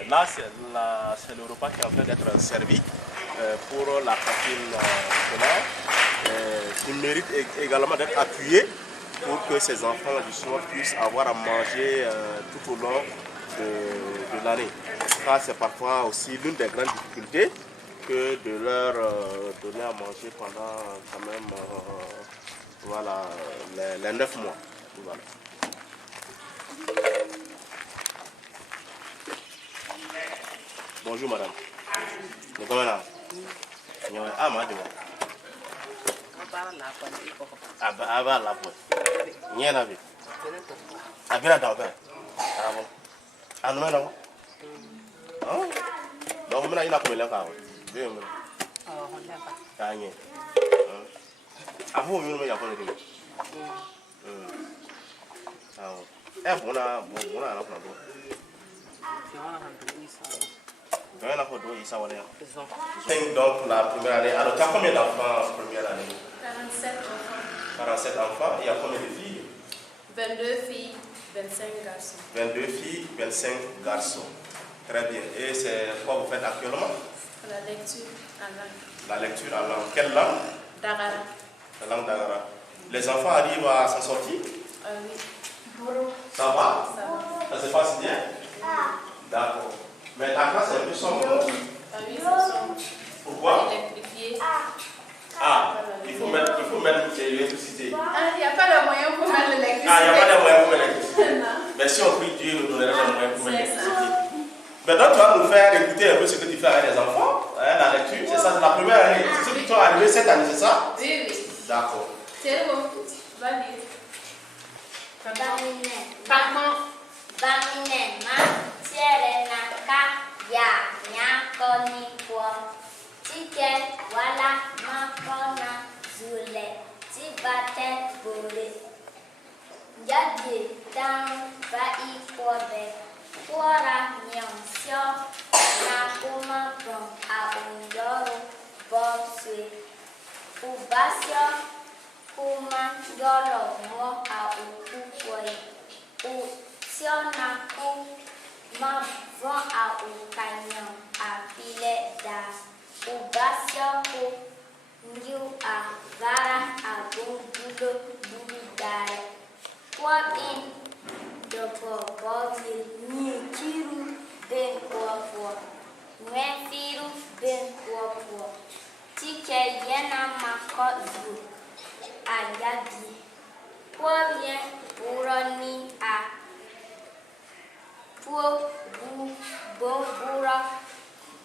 Là, c'est le repas qui est en train d'être servi pour la cantine scolaire. qui mérite également d'être appuyé pour que ces enfants justement puissent avoir à manger tout au long de l'année. Ça, c'est parfois aussi l'une des grandes difficultés que de leur donner à manger pendant quand même voilà, les 9 mois. Voilà. Bonjour madame. Comment là? Ah, madame. Aba la boy. Nyena bi. Abira da ba. Arabo. Anu na wo. Oh. Do mo na ina ko le ka wo. Be mo. Oh, honda ba. Ta nye. Afu mi no ya ko ni. Ah. Mo na na ko do. Donc la première année. Alors tu as combien d'enfants en première année? 47 enfants. 47 enfants. Il y a combien de filles? 22 filles, 25 garçons. 22 filles, 25 garçons. Très bien. Et c'est quoi vous faites actuellement? La lecture en langue. La lecture en langue. Quelle langue? Dagara. La langue Dagara. Les enfants arrivent à s'en sortir? Oui. Ça va? Ça va. Ça se passe bien? D'accord. Mais ta classe est un peu sombre. Oui, c'est sombre. Pourquoi? Électrifié. Ah, il faut mettre l'électricité. Ah, il n'y a pas de moyen pour mettre l'électricité. Ah, il n'y a pas de moyen pour mettre l'électricité. Mais si on prie Dieu, nous donnerait le moyen pour mettre l'électricité. Maintenant, tu vas nous faire écouter un peu ce que tu fais avec les enfants, hein, la lecture. C'est ça, c'est la première année. C'est ceux qui sont arrivés cette année, c'est ça? Oui, oui. D'accord. C'est bon. Va lire. Voilà ma kona zule tibate bore yadi dan ba ikobe fora nyonsio na kuma from a undoro boswe ubasio kuma yoro mo a ukupoi u siona ku ma von a ukanyo a pile da ubasio ku New Avara Abubulo Bubidare. What in the Bobby Nikiru Ben Quapo, Nefiru Ben Quapo, Tika Yana Makozu, Ayabi, Pobien Burani A Po Bobura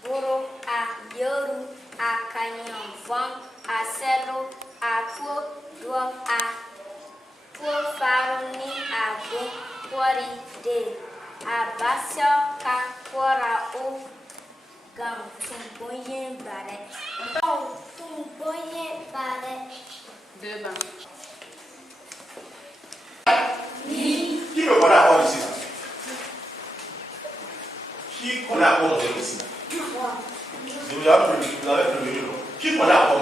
Buru A Yoru A Canyon Van a selo a po do a po faroni a bo pori de a basio ka pora o gam tumboye bare oh tumboye bare Deux bancs. Qui me connaît à ici? Qui connaît à quoi ici? Vous avez prévenu, non? Qui connaît à quoi?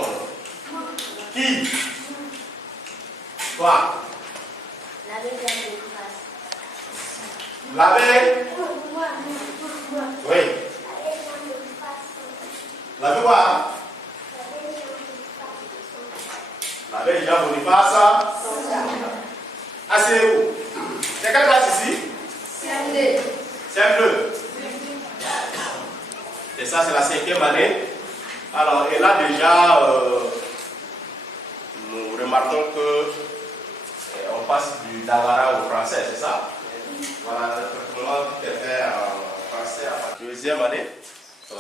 Qui? Toi? Laver. Oui. Laver quoi? Laver Jean Boniface. Asseyez-vous. C'est quelle classe ici? CM2. CM2. Et ça, c'est la 5e année. Alors, et là déjà, nous remarquons que on passe du Dagara au français, c'est ça? Voilà, le traitement qui est fait en français à la 2e année.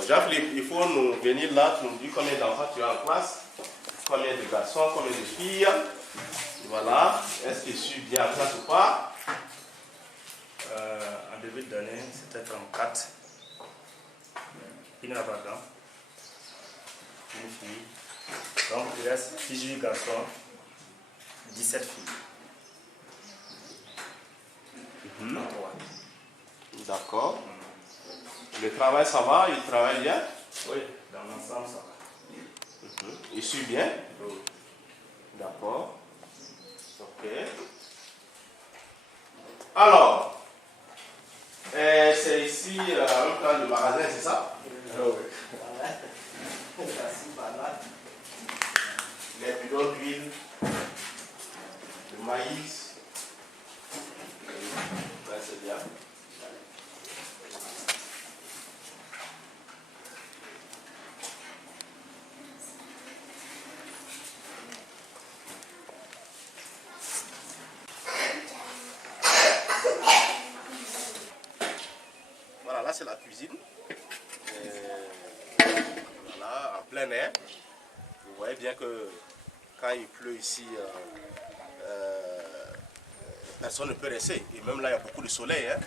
Jean-Philippe, il faut nous venir là, tu nous dis combien d'enfants tu as en classe, combien de garçons, combien de filles. Voilà, est-ce qu'ils suivent bien en classe ou pas? En début d'année, c'était 34. Une abandon, une fille. Donc il reste 18 garçons, 17 filles. D'accord. Le travail, ça va? Il travaille bien? Oui, dans l'ensemble, ça va. Il suit bien? Oui. D'accord. Ok. Alors, c'est ici, en même temps, le magasin, c'est ça? Oui. Les bidons il pleut ici, personne ne peut rester. Et même là, il y a beaucoup de soleil. Hein.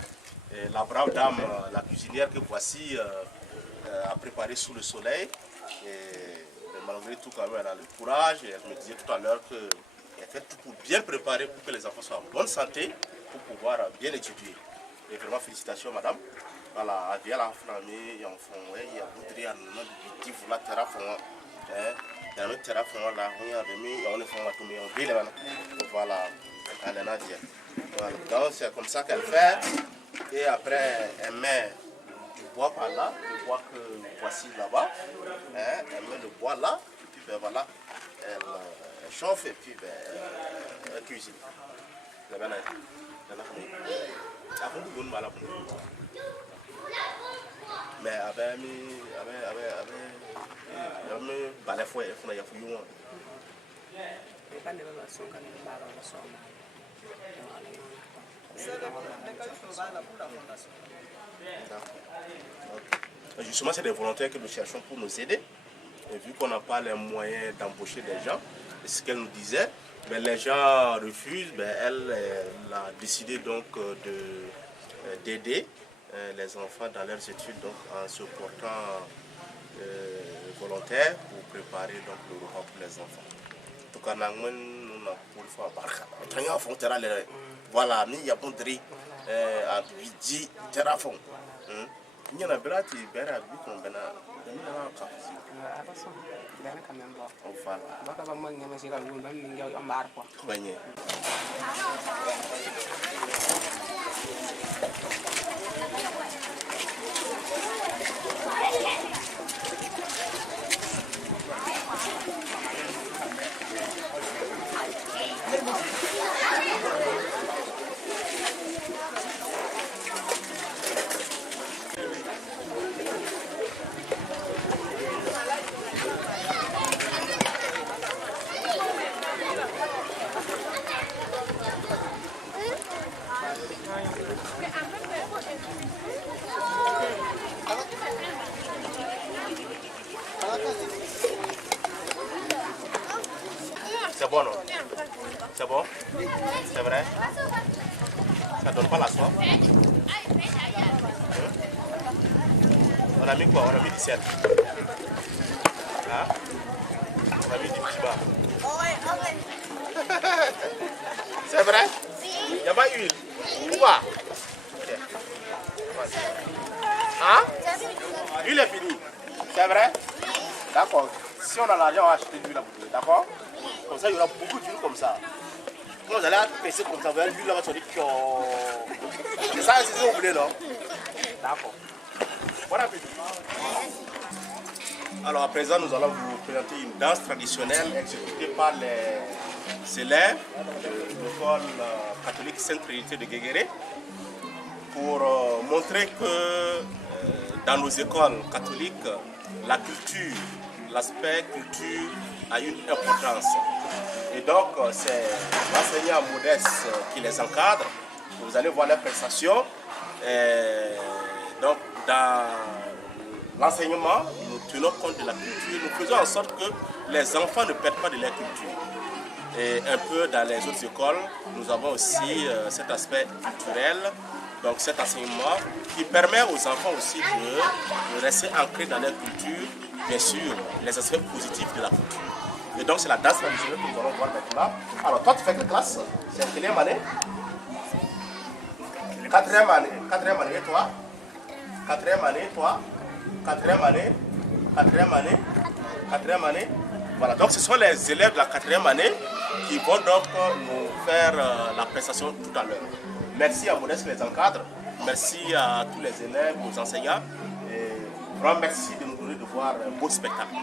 Et la brave dame, la cuisinière que voici, a préparé sous le soleil. Et malgré tout, quand même, elle a le courage. Et elle me disait tout à l'heure qu'elle fait tout pour bien préparer pour que les enfants soient en bonne santé, pour pouvoir bien étudier. Et vraiment, félicitations, madame. Voilà, il y a la famille, il y a un fond, il y a beaucoup de objectifs, la terre fond. Il y a le terrain là, on est fait voilà, donc c'est comme ça qu'elle fait. Et après, elle met du bois par là, le bois que voici là-bas. Elle met le bois là, et puis ben, voilà, elle chauffe et puis ben, elle cuisine. Mais avec justement, c'est des volontaires que nous cherchons pour nous aider. Et vu qu'on n'a pas les moyens d'embaucher des gens, ce qu'elle nous disait, ben, les gens refusent, ben, elle a décidé donc d'aider les enfants dans leurs études donc, en se portant volontaire pour préparer donc, le repas pour les enfants. En tout cas, nous avons pour le voilà, il y a bon dré à Bidji, Terrafon. Il y a un brati, Bera, Bicon, Bena, c'est bon, non? C'est bon? C'est vrai? Ça donne pas la soif? On a mis quoi? On a mis du sel. Hein? On a mis du petit bas. C'est vrai? Il n'y a pas d'huile? Ou pas? Ok. Hein? L'huile est finie. C'est vrai? D'accord. Si on a l'argent, on va acheter de l'huile à bouger. D'accord? Comme ça, il y aura beaucoup d'huile comme ça. Quand vous allez presser comme ça, vous allez l'huile là-bas, sur les c'est ça, c'est ce que vous voulez, non? D'accord. Bon appétit. Alors, à présent, nous allons vous présenter une danse traditionnelle exécutée par les élèves de l'école catholique Sainte-Trinité de Guéguéré pour montrer que dans nos écoles catholiques, la culture, l'aspect culture a une importance. Et donc, c'est l'enseignant modeste qui les encadre. Vous allez voir les prestations. Donc, dans l'enseignement, nous tenons compte de la culture. Nous faisons en sorte que les enfants ne perdent pas de leur culture. Et un peu dans les autres écoles, nous avons aussi cet aspect culturel, donc cet enseignement qui permet aux enfants aussi de rester ancrés dans leur culture, bien sûr, les aspects positifs de la culture. Et donc c'est la danse traditionnelle que nous allons voir maintenant. Alors toi tu fais quelle classe? C'est quelle année? Quatrième année. Quatrième année, et toi? Quatrième année, toi? Quatrième année? Quatrième année? Quatrième année? Voilà, donc ce sont les élèves de la quatrième année qui vont donc nous faire la prestation tout à l'heure. Merci à Modeste qui les encadre, merci à tous les élèves, aux enseignants, et vraiment merci de nous donner de voir un beau spectacle.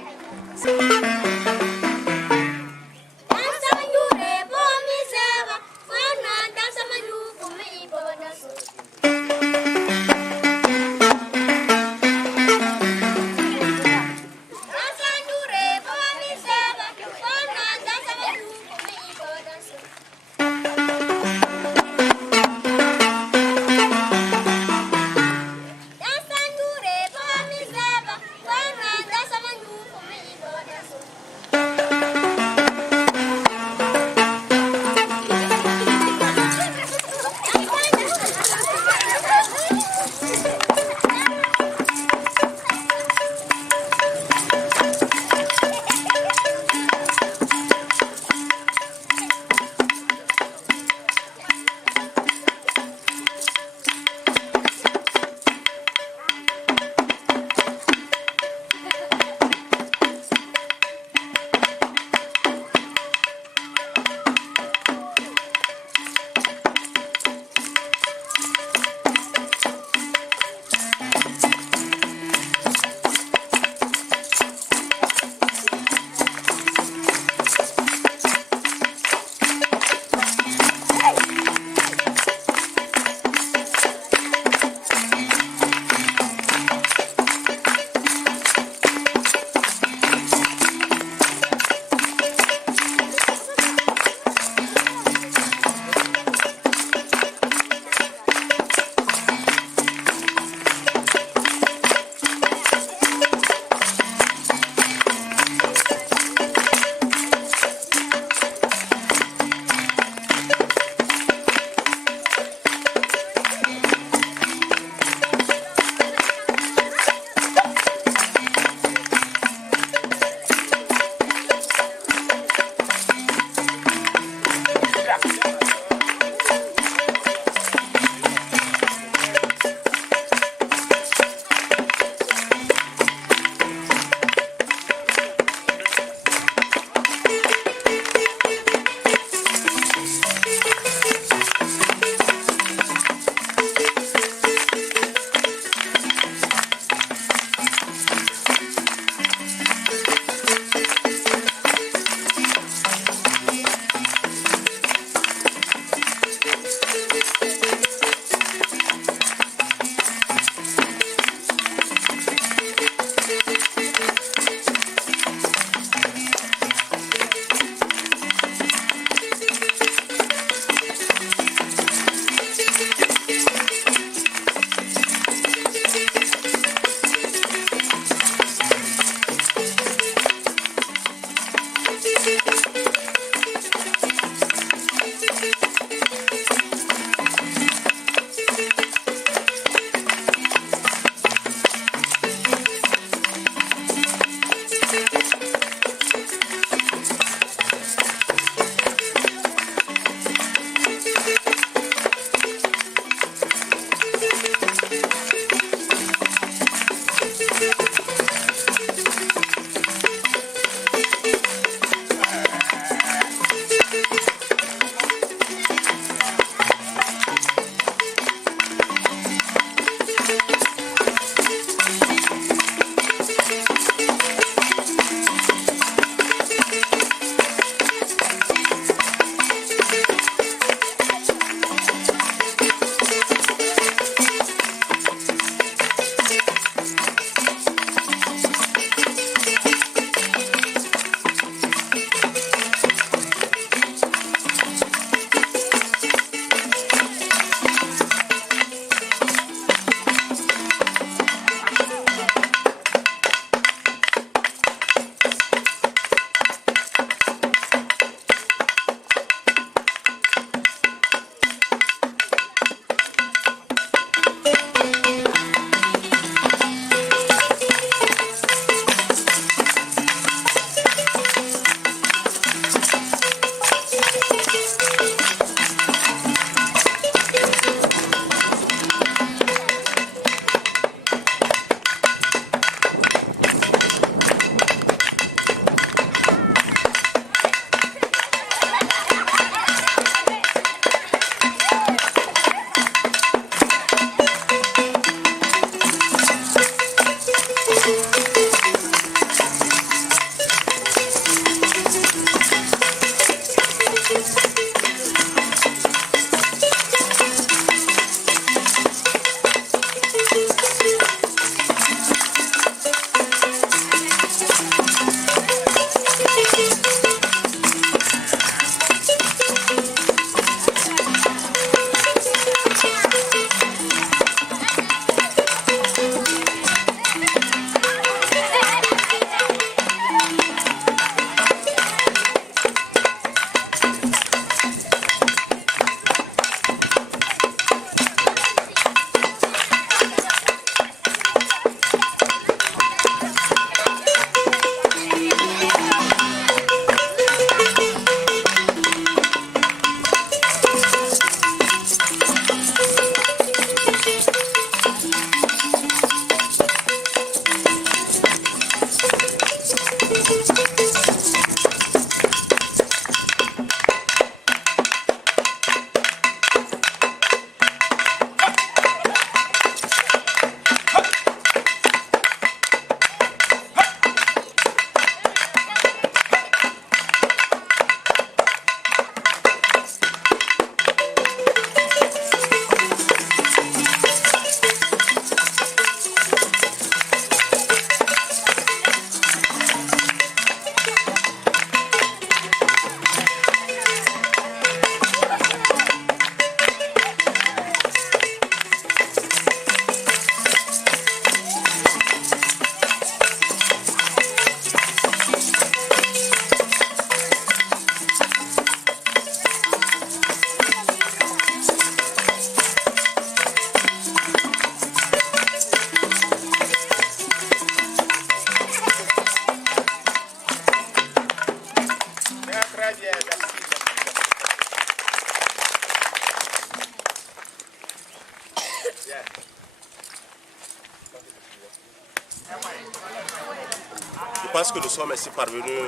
pense que nous sommes ainsi parvenus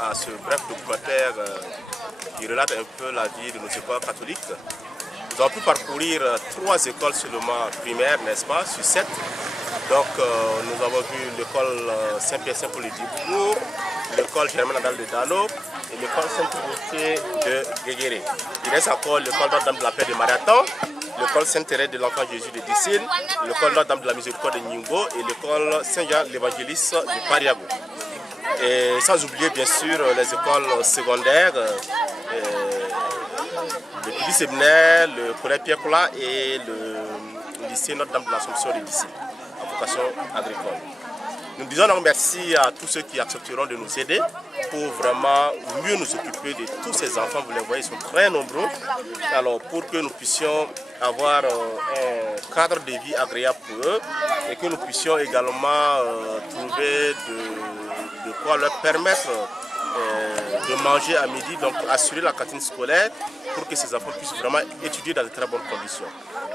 à ce bref documentaire qui relate un peu la vie de nos écoles catholiques. Nous avons pu parcourir 3 écoles seulement primaires, n'est-ce pas, sur 7. Donc nous avons vu l'école Saint-Pierre-Saint-Paul de Dibourg, l'école Germaine Nadal de Dano et l'école Sainte-Trinité de Guéguéré. Il reste encore l'école Notre-Dame de la Paix de Mariatan, l'école Sainte-Thérèse de l'Enfant Jésus de Dessine, l'école Notre-Dame de la Miséricorde de Ningo et l'école Saint-Jean l'Évangéliste de Pariago. Et sans oublier bien sûr les écoles secondaires, le petit séminaire, le collège Pierre Coula et le lycée Notre-Dame de l'Assomption de Dissy, en vocation agricole. Nous disons donc merci à tous ceux qui accepteront de nous aider pour vraiment mieux nous occuper de tous ces enfants. Vous les voyez, ils sont très nombreux. Alors pour que nous puissions avoir un cadre de vie agréable pour eux et que nous puissions également trouver de quoi leur permettre de manger à midi, donc assurer la cantine scolaire pour que ces enfants puissent vraiment étudier dans de très bonnes conditions.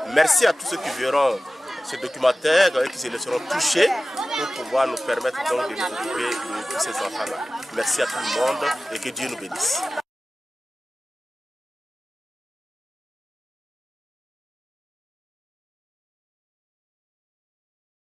Merci à tous ceux qui verront ce documentaire et qui se laisseront toucher pour pouvoir nous permettre donc de nous occuper de tous ces enfants-là. Merci à tout le monde et que Dieu nous bénisse.